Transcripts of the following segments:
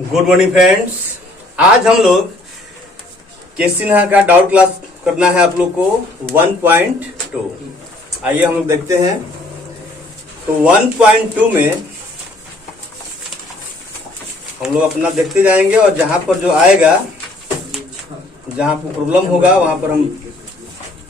Good morning friends. आज हम लोग के सिन्हा का डाउट क्लास करना है आप लोग को 1.2। आइए हम लोग देखते हैं। तो 1.2 में हम लोग अपना देखते जाएंगे और जहां पर जो आएगा, जहां पर प्रॉब्लम होगा वहां पर हम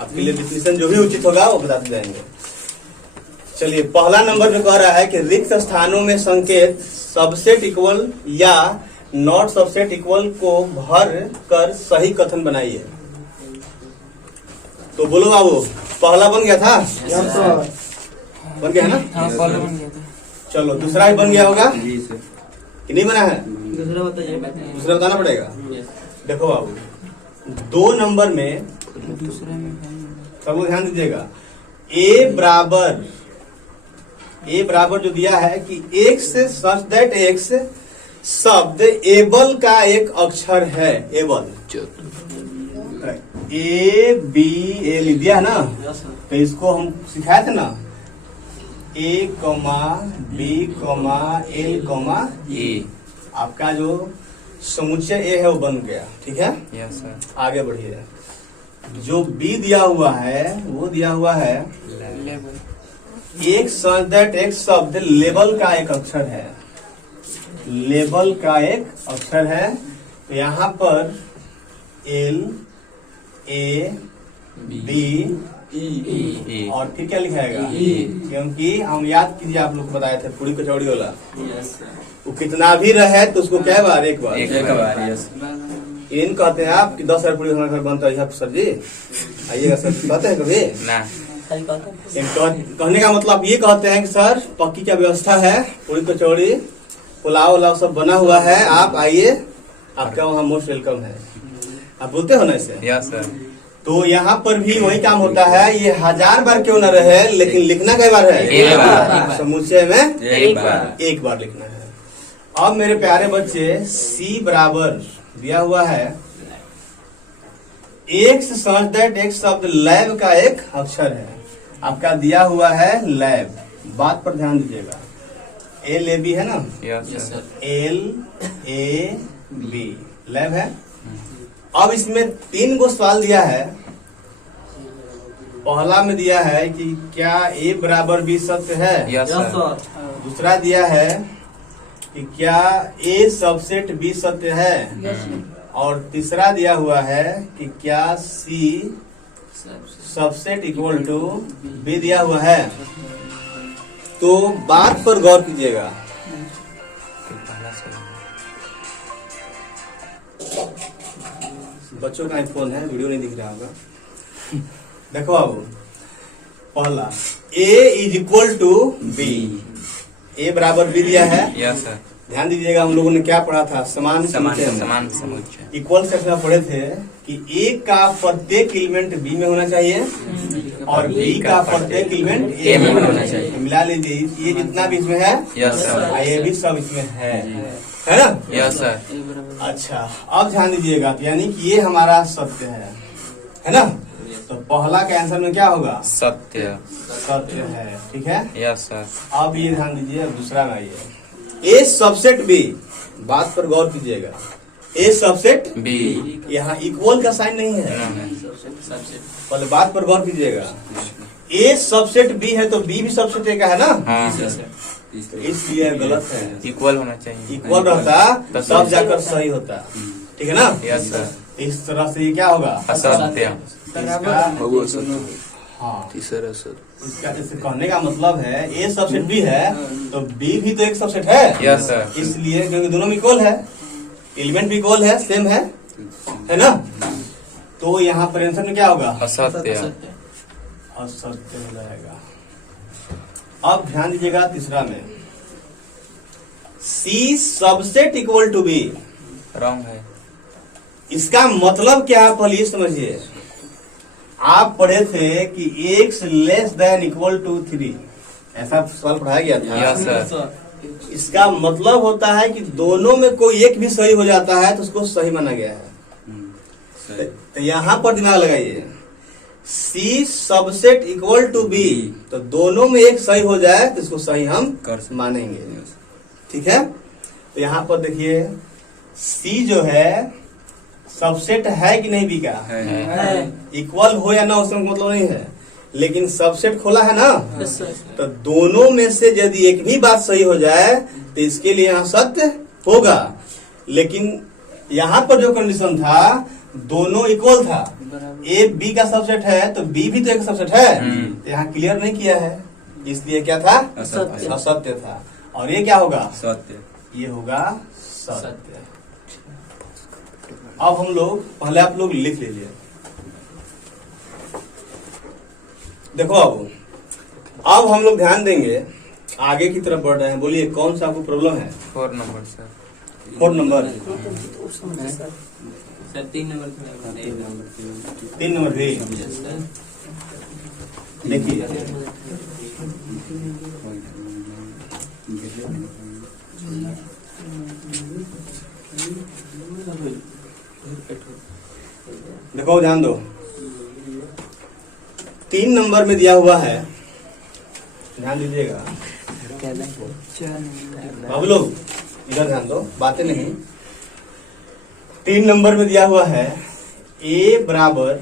आपके लिए डिफिनेशन जो भी उचित होगा वो बताते जाएंगे। चलिए, पहला नंबर में कह रहा है कि रिक्त स्थानों में संकेत सबसेट इक्वल या नॉट सबसेट इक्वल को भर कर सही कथन बनाइए। तो बोलो बाबू, पहला बन गया था? बन गया है ना? पहला बन गया था। चलो, दूसरा भी बन गया होगा कि नहीं बना है? दूसरा बताइए। दूसरा बताना पड़ेगा। देखो बाबू, 2 नंबर में दूसरे में सब लोग ध्यान दीजिएगा। ए बराबर जो दिया है कि एक्स सच दैट एक्स शब्द एबल का एक अक्षर है। एबल ए बी एल दिया है ना, तो इसको हम सिखाए थे ना, ए कमा बी कमा एल कमा ए। आपका जो समुच्चय ए है वो बन गया। ठीक है, यस सर। आगे बढ़िए। जो बी दिया हुआ है वो दिया हुआ है एक सच दैट एक शब्द लेबल का एक अक्षर है। लेबल का एक अक्षर है। तो यहाँ पर एल ए बी ई और फिर क्या लिखाएगा? क्योंकि हम याद कीजिए, आप लोग को बताए थे पूरी कचौड़ी वाला, वो कितना भी रहे तो उसको क्या बार? एक बार। इन कहते हैं आप कि 10,000 पूरी हमारे घर बनता है सर जी, आइएगा सर, कहते हैं कभी ना? कहने का मतलब ये कहते हैं कि सर पक्की क्या व्यवस्था है, पूरी कचौड़ी पुलाव उलाव सब बना हुआ है, आप आइए, आपका वहाँ मोस्ट वेलकम है। आप बोलते हो ना इसे? Yes sir. तो यहाँ पर भी वही काम होता है। ये 1000 बार क्यों न रहे, लेकिन लिखना कई बार है? एक बार। समुच्चय में एक बार लिखना है। अब मेरे प्यारे बच्चे, सी बराबर दिया हुआ है एक सच दैट एक शब्द लैब का एक अक्षर है। आपका दिया हुआ है लैब। बात पर ध्यान दीजिएगा। एल ए बी है ना? Yes sir. L A B lab है। अब इसमें 3 गो सवाल दिया है। पहला में दिया है कि क्या ए बराबर बी सत्य है? Yes sir. दूसरा दिया है कि क्या ए सबसेट बी सत्य है? और तीसरा दिया हुआ है कि क्या सी सबसेट इक्वल टू बी दिया हुआ है। तो बात पर गौर कीजिएगा। बच्चों का फोन है, वीडियो नहीं दिख रहा होगा। देखो बाबू, पहला ए इज इक्वल टू बी, ए बराबर बी दिया है। Yes sir. ध्यान दीजिएगा, हम लोगों ने क्या पढ़ा था? समान समुच्चय। इक्वल सेक्शन में पढ़े थे कि ए का प्रत्येक एलिमेंट बी में होना चाहिए और बी का प्रत्येक एलिमेंट ए में होना चाहिए। मिला लीजिए, ये जितना भी इसमें है, यस सर। ये भी सब इसमें है ना? Yes sir. अच्छा, अब ध्यान दीजिएगा, यानी कि ये हमारा सत्य है ना? तो पहला के आंसर में क्या होगा? सत्य। सत्य है। ठीक है, यस सर। अब ये ध्यान दीजिए, अब दूसरा में आइए। ए सबसेट बी, बात पर गौर कीजिएगा। ए सबसेट बी, यहाँ इक्वल का साइन नहीं है, पहले बात पर गौर कीजिएगा। ए सबसेट बी है तो बी भी सबसेट ए का है ना? हाँ। इसलिए गलत है। इक्वल होना चाहिए। इक्वल रहता तब जाकर सही होता। ठीक है ना? Yes sir. इस तरह से ये क्या होगा? असत्य। हाँ, इसका जैसे कहने का मतलब है ए सबसेट बी है तो बी भी तो एक सबसेट है। Yes sir. इसलिए क्योंकि दोनों में इक्वल है, एलिमेंट भी इक्वल है, सेम है ना? तो यहाँ पर आंसर में क्या होगा? असत्य। असत्य हो जाएगा। अब ध्यान दीजिएगा तीसरा में, C subset equal to B wrong है। इसका मतलब क्या है? पहले समझिए। आप पढ़े थे कि x less than equal to 3, ऐसा सवाल पढ़ाया गया था। Yes sir. इसका मतलब होता है कि दोनों में कोई एक भी सही हो जाता है तो उसको सही माना गया है। तो यहाँ पर दिमाग लगाइए, C subset equal to B, तो दोनों में एक सही हो जाए तो इसको सही हम मानेंगे। ठीक है, तो यहाँ पर देखिए सी जो है सबसेट है कि नहीं बी का? है। इक्वल हो या ना उसमें मतलब नहीं है, लेकिन सबसेट खोला है ना, यस सर। तो दोनों में से यदि एक भी बात सही हो जाए तो इसके लिए यहाँ सत्य होगा। लेकिन यहाँ पर जो कंडीशन था दोनों इक्वल था, ए बी का सबसेट है तो बी भी तो एक सबसेट है, तो यहाँ क्लियर नहीं किया है, इसलिए क्या था? असत्य। असत्य था। और ये क्या होगा? सत्य। ये होगा सत्य। अब हम लोग पहले आप लोग लिख लीजिए। देखो अब हम लोग ध्यान देंगे, आगे की तरफ बढ़ रहे हैं। बोलिए कौन सा आपको प्रॉब्लम है? 4 number sir. 4 number, sir 3 number 3 number भी देखिए। देखो ध्यान दो, 3 नंबर में दिया हुआ है, ध्यान दीजिएगा बाबू लोग, इधर ध्यान दो, बातें नहीं। 3 नंबर में दिया हुआ है a बराबर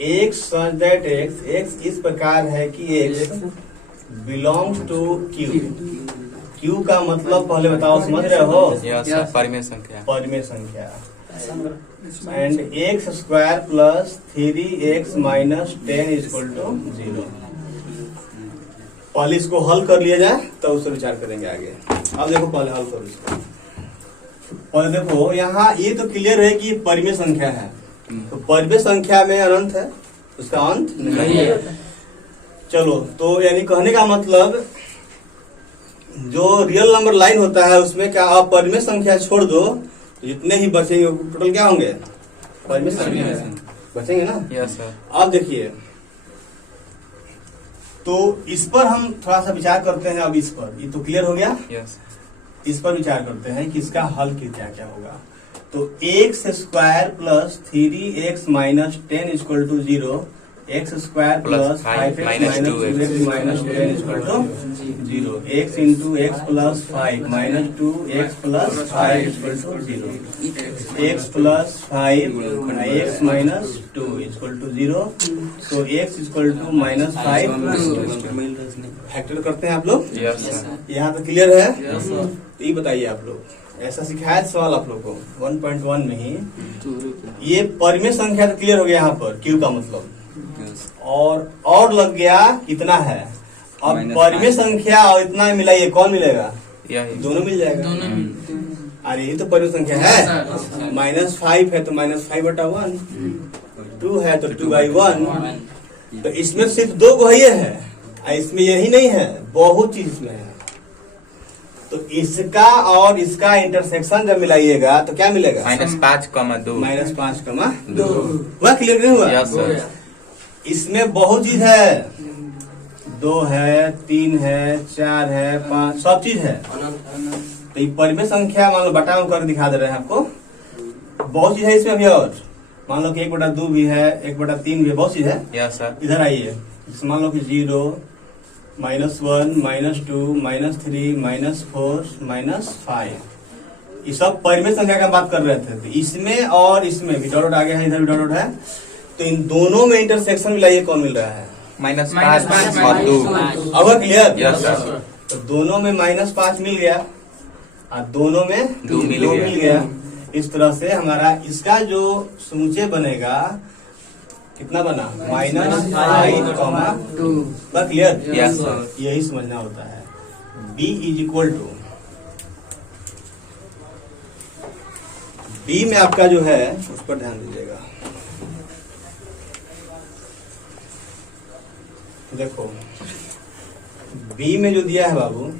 x सच दैट x इस प्रकार है कि x belongs to q। q का मतलब पहले बताओ, समझ रहे हो? यस सर, परिमेय संख्या। परिमेय संख्या। And x square plus 3x minus 10 equal to 0। पहले इसको हल कर लिया जाए तब उससे विचार करेंगे आगे। अब देखो पहले हल करो इसको। पहले देखो यहाँ ये तो क्लियर है कि परिमेय संख्या है, तो परिमेय संख्या में अनंत है, उसका अंत नहीं है। चलो, तो यानी कहने का मतलब जो रियल नंबर लाइन होता है उसमें क्या आप परिमेय संख्या छोड़ दो तो जितने ही बचेंगे टोटल क्या होंगे? परिमेय संख्या बचेंगे ना। Yes sir. अब देखिए, तो इस पर हम थोड़ा सा विचार करते हैं। अब इस पर ये तो क्लियर हो गया, यस इस पर विचार करते हैं कि इसका हल क्या क्या होगा। तो x square plus 3x minus 10 equal to 0, x square plus 5x minus 2x minus 10 equal to 0, x into x plus 5 minus 2x plus 5 equal to 0, x plus 5 x minus 2 equal to 0, तो x equal to minus 5। Factor करते हैं आप लोग? Yes sir. यहाँ तो clear है? Yes sir. तो ये बताइए आप लोग, ऐसा सिखाया सवाल आप लोग को 1.1 में ही। ये परिमेय संख्या तो क्लियर हो गया यहाँ पर, क्यू का मतलब, और लग गया कितना है। अब परिमेय संख्या और इतना मिलाइए, कौन मिलेगा? यही दोनों मिल जाएगा। दोनों अरे ये तो परिमेय संख्या है, माइनस 5 है तो माइनस 5/1, 2 है तो 2/1, तो इसमें सिर्फ 2 गुहिये है, इसमें यही नहीं है, बहुत चीज इसमें है। तो इसका और इसका इंटरसेक्शन जब मिलाइएगा तो क्या मिलेगा? -5,2। -5,2। वह क्लियर नहीं हुआ? Yes sir. इसमें बहुत चीज है, 2 है, 3 है, 4 है, 5, सब चीज है। तो ये परिमेय संख्या मान लो बटा कर दिखा दे रहे हैं आपको, बहुत चीज है इसमें भी। और मान लो कि 1/2 भी है, 1/3 भी है, बहुत चीज है। Yes sir. इधर आइए, मान लो कि 0, -1, -2, -3, -4, -5, ये सब परिमेय संख्या का बात कर रहे थे। तो इसमें और इसमें भी डॉट आ गया है, इधर भी डॉट है, तो इन दोनों में इंटरसेक्शन मिलाइए, कौन मिल रहा है? -5 और 2। अब क्लियर? Yes sir. तो दोनों में -5 मिल गया और दोनों में 2 मिल गया। इस तरह से हमारा इसका जो समुच्चय बनेगा कितना बना? -5,2। क्लियर? Yes sir. यही समझना होता है। b is equal to, b में आपका जो है उस पर ध्यान दीजिएगा। देखो b में जो दिया है बाबू,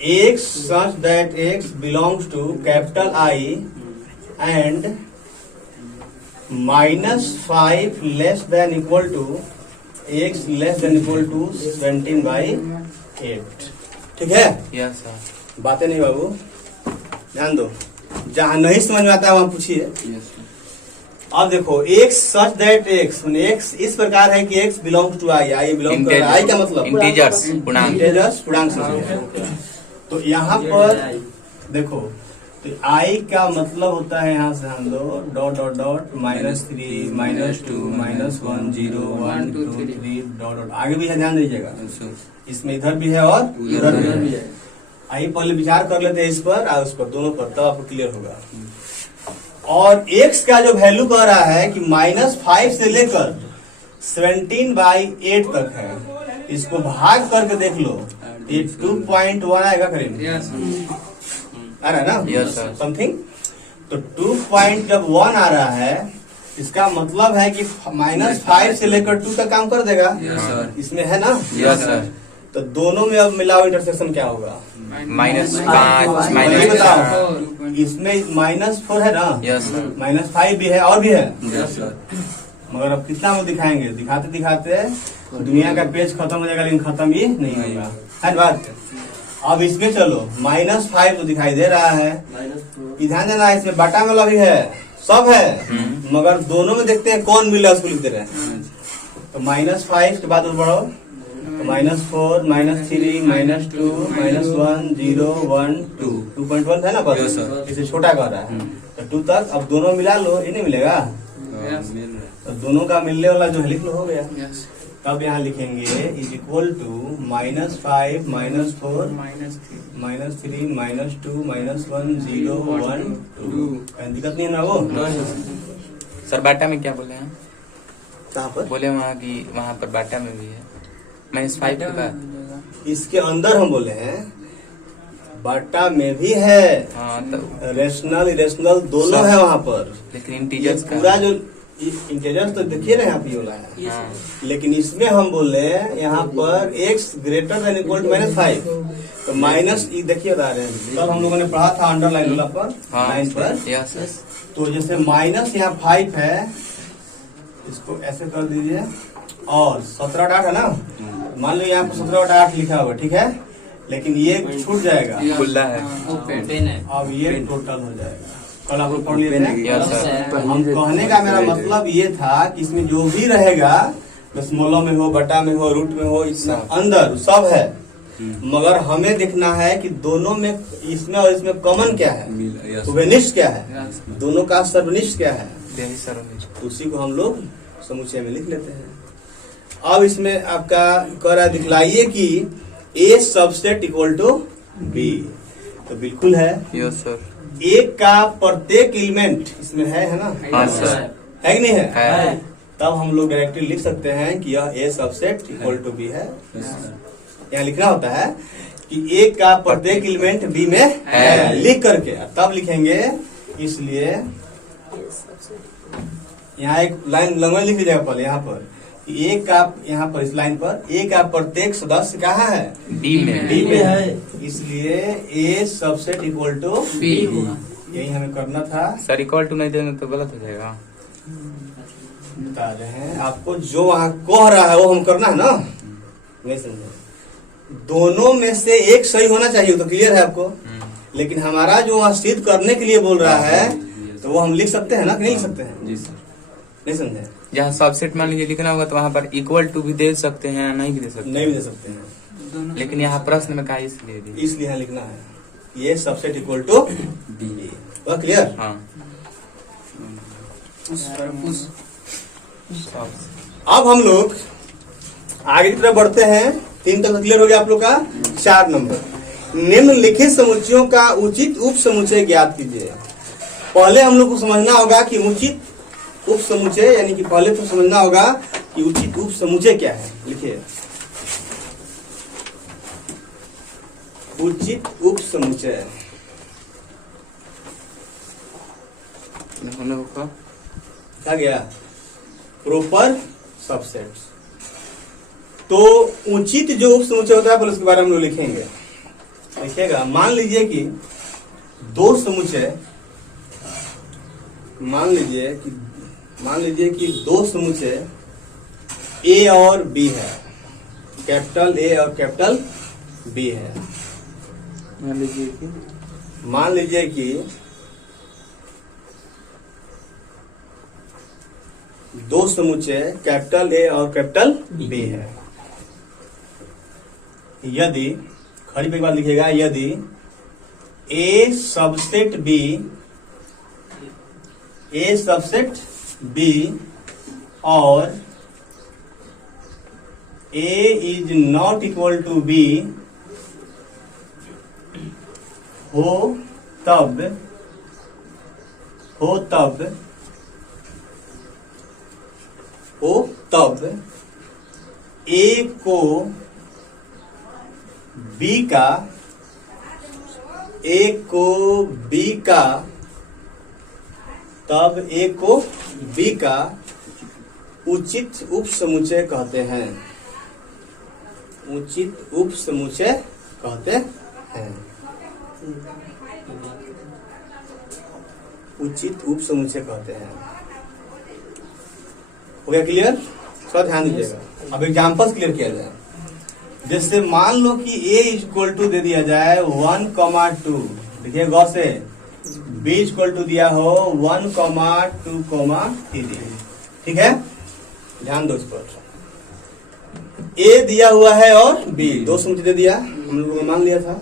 x such that x belongs to capital I and -5 less than equal to x less than equal to 17/8। ठीक है? Yes sir. बातें नहीं बाबू, ध्यान दो, जहां नहीं समझ में आता है वहां पूछिए। अब देखो x such that x इस प्रकार है कि x belongs to I belong कर रहा है। I क्या मतलब? इंटीजर्स, पूर्णांक। इंटीजर्स, पूर्णांक संख्या। तो यहाँ पर देखो, तो आई का मतलब होता है यहाँ से हम लोग dot dot dot -3 -2 -1 0 1 2 3 dot dot आगे भी है, ध्यान दीजिएगा। इसमें इधर भी है और उधर भी है। आइए पहले विचार कर लेते हैं इस पर और उस पर, दोनों पर, तब आपको क्लियर होगा। और x का जो वैल्यू कह रहा है कि -5 से लेकर 17/8 तक है, इसको भाग करके देख लो, ये 2.1 आएगा करीब, आ रहा है ना? Yes, sir. समथिंग। तो 2.1 आ रहा है, इसका मतलब है कि -5 से लेकर 2 तक काम कर देगा। इसमें है ना? Yes sir. तो दोनों में अब मिलाओ, इंटरसेक्शन क्या होगा? -5 ये बताओ, -4 इसमें -4 है ना? Yes sir. -5 भी है और भी है, यस सर। मगर अब कितना वो दिखाएंगे, दिखाते दिखाते दुनिया का पेज खत्म हो जाएगा, लेकिन खत्म ही नहीं होगा, है ना बात? अब इसमें चलो, -5 तो दिखाई दे रहा है, ध्यान देना, इसमें बाटा वाला भी है, सब है, मगर दोनों में देखते हैं कौन मिला, उसको लिखते रहे। तो -5 के बाद बढ़ो, तो -4 -3 -2 -1 0 1 2 2.1 है ना बस? Yes, sir. इसे छोटा कर रहा है, तो 2 तक। अब दोनों मिला लो, ये नहीं मिलेगा, तो दोनों का मिलने वाला जो है लिख लो, हो गया। तब यहाँ लिखेंगे इज इक्वल टू -5 -4 -3 -2 -1 0 1 2। कहीं दिक्कत नहीं है ना वो? सर बाटा में क्या बोले हैं? कहाँ पर? बोले वहाँ की, वहाँ पर बाटा में भी है -5 के बाद। इसके अंदर हम बोले हैं, बाटा में भी है, हाँ तो रेशनल इरेशनल दोनों है वहाँ पर। लेकिन ये इंटीजर्स का पूरा जो इंटीजर्स तो देखिए ना यहाँ पे ये वाला है, हाँ, लेकिन इसमें हम बोले यहाँ पर x greater than equal to -5, तो माइनस ये देखिए बता रहे हैं, तब हम लोगों ने पढ़ा था अंडरलाइन वाला पर, हाँ लाइन पर। Yes sir. तो जैसे माइनस यहाँ 5 है, इसको ऐसे कर दीजिए, और 17/8 है ना, मान लो यहाँ पर 17/8 लिखा हुआ, ठीक है, लेकिन ये छूट जाएगा, खुला है। अब ये टोटल हो जाएगा। कल आप लोग पढ़ लिए थे। Yes sir. हम कहने का मेरा मतलब ये था कि इसमें जो भी रहेगा, दशमलव में हो, बटा में हो, रूट में हो, इसमें अंदर सब है, मगर हमें देखना है कि दोनों में, इसमें और इसमें कॉमन क्या है, सर्वनिष्ठ क्या है, दोनों का सर्वनिष्ठ क्या है, यही सर्वनिष्ठ। उसी को हम लोग समुच्चय में लिख लेते हैं। अब इसमें आपका कह रहा है, दिखलाइए कि A subset equal to B, तो बिल्कुल है। Yes sir. एक का प्रत्येक एलिमेंट इसमें है ना? हाँ सर। है कि नहीं है? है। तब हम लोग डायरेक्टली लिख सकते हैं कि यह A subset equal to B है। यहाँ लिखना होता है कि एक का प्रत्येक एलिमेंट B में है, लिख करके तब लिखेंगे। इसलिए यहाँ एक लाइन लंबा लिख लीजिएगा पहले, यहाँ पर कि एक का, यहाँ पर इस लाइन पर एक का प्रत्येक सदस्य कहाँ है? बी में। बी में है, इसलिए A subset equal to B, यही हमें करना था। सर इक्वल टू नहीं देंगे तो गलत हो जाएगा। बता रहे हैं आपको, जो वहाँ कह रहा है वो हम करना है ना, नहीं समझे? दोनों में से एक सही होना चाहिए, तो क्लियर है आपको। लेकिन हमारा जो वहाँ सिद्ध करने के लिए बोल रहा है, तो वो हम लिख सकते हैं ना, कि नहीं लिख सकते हैं? जी सर। नहीं समझे? जहाँ सबसेट मान लीजिए लिखना होगा तो वहाँ पर इक्वल टू भी दे सकते हैं, नहीं भी दे सकते। नहीं भी दे सकते हैं, लेकिन यहाँ प्रश्न में कहा इसलिए दी। इसलिए यहाँ लिखना है ये सबसेट इक्वल टू B। वह क्लियर? हाँ। अब हम लोग आगे की तरफ बढ़ते हैं। 3 तक क्लियर हो गया आप लोग का। 4 नंबर, निम्नलिखित समुच्चयों का उचित उप समुच्चय ज्ञात कीजिए। पहले हम लोग को समझना होगा कि उचित उप समुच्चय, यानी कि पहले तो समझना होगा कि उचित उप समुच्चय क्या है। लिखिए, उचित उप समुच्चय क्या गया? Proper subsets. तो उचित जो उप समुच्चय होता है, पर उसके बारे में हम लोग लिखेंगे। लिखिएगा, मान लीजिए कि दो समुच्चय, मान लीजिए कि दो समुच्चय A और B है, कैपिटल A और कैपिटल B है। मान लीजिए कि दो समुच्चय कैपिटल A और कैपिटल B है। यदि, खड़ी पे एक बात लिखिएगा, यदि ए सबसेट बी और A is not equal to B हो तब ए को बी का उचित उपसमुच्चय कहते हैं। उचित उपसमुच्चय कहते हैं। हो गया क्लियर? थोड़ा ध्यान दीजिएगा। अब एग्जांपल्स क्लियर किया जाए। जैसे मान लो कि a इक्वल टू दे दिया जाए 1,2। देखिए गौर से, b इक्वल टू दिया हो 1,2,3। ठीक है, ध्यान दो इस पर। a दिया हुआ है और b दो समुच्चय दे दिया, हम लोगों ने मान लिया था।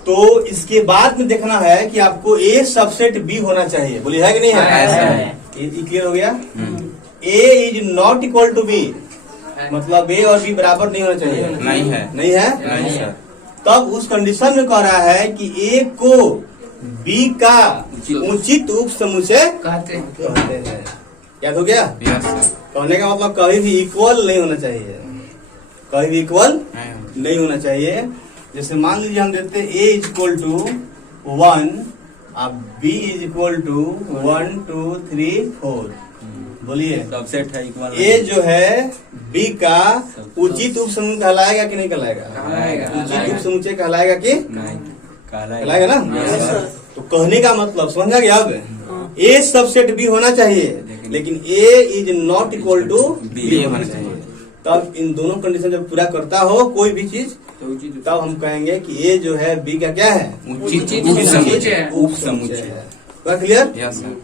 तो इसके बाद में देखना है कि आपको a सबसेट b होना चाहिए। बोलिए है कि नहीं है? ये क्लियर हो गया। a is not equal to b, मतलब a और b बराबर नहीं होना चाहिए। नहीं है। तब उस कंडीशन में कह रहा है कि a को b का उचित उपसमुच्चय कहते हैं। याद हो गया? कहने का मतलब कभी भी इक्वल नहीं होना चाहिए। जैसे मान लीजिए हम देते a इक्वल टू 1, अब b इज इक्वल टू 1, 2, 3, 4। बोलिए सबसेट है इक्वल। ए जो है बी का उचित उपसमुच्चय कहलाएगा कि नहीं कहलाएगा? उचित उपसमुच्चय कहलाएगा कि नहीं कहलाएगा ना? तो कहने का मतलब समझा गया? अब ए सबसेट बी होना चाहिए, लेकिन A is not equal to B होना चाहिए। तब इन दोनों कंडीशन जब पूरा करता हो कोई भी चीज, तब हम कहेंगे कि ए जो है बी का क्या है? उचित उपसमुच्चय है। क्लियर? Yes sir.